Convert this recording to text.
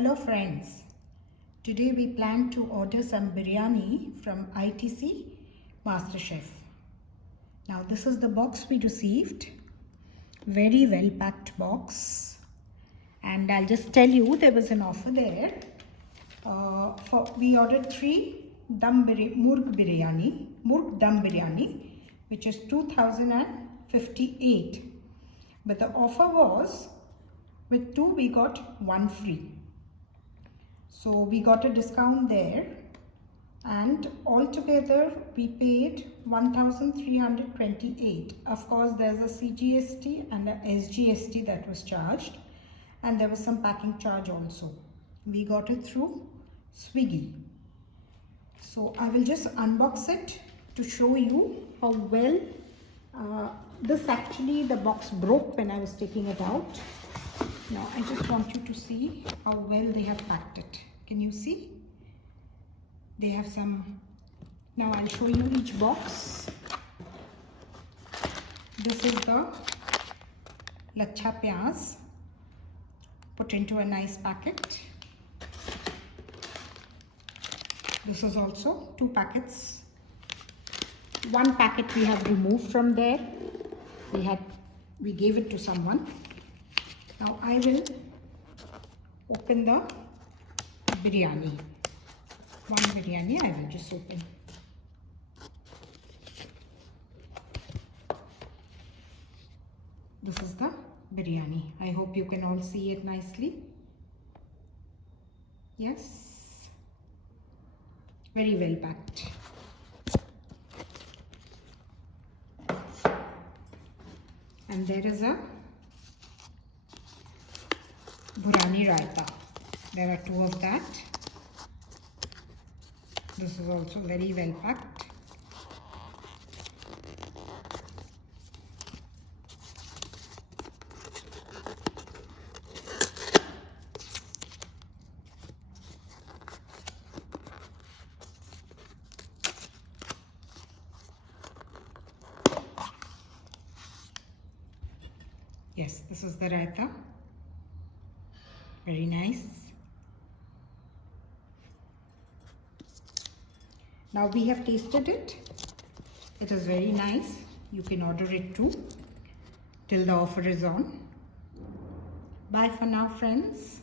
Hello friends, today we plan to order some biryani from ITC MasterChef. Now this is the box we received, very well packed box, and I'll just tell you there was an offer there. We ordered 3 Murg Dum Biriyani, which is 2058, but the offer was with 2 we got 1 free. So we got a discount there, and altogether we paid 1328. Of course there's a CGST and a SGST that was charged, and there was some packing charge also. We got it through Swiggy. So I will just unbox it to show you how well the box broke when I was taking it out. Now I just want you to see how well they have packed it. Can you see? They have some. Now I'll show you each box. This is the lacha pyaz put into a nice packet. This is also 2 packets. 1 packet we have removed from there. We gave it to someone. Now I will open the biryani. 1 biryani I will just open. This is the biryani. I hope you can all see it nicely. Yes. Very well packed. And there is a Burani Raita. There are 2 of that. This is also very well packed. Yes, this is the raita. Very nice. Now we have tasted it. It is very nice. You can order it too till the offer is on. Bye for now, friends.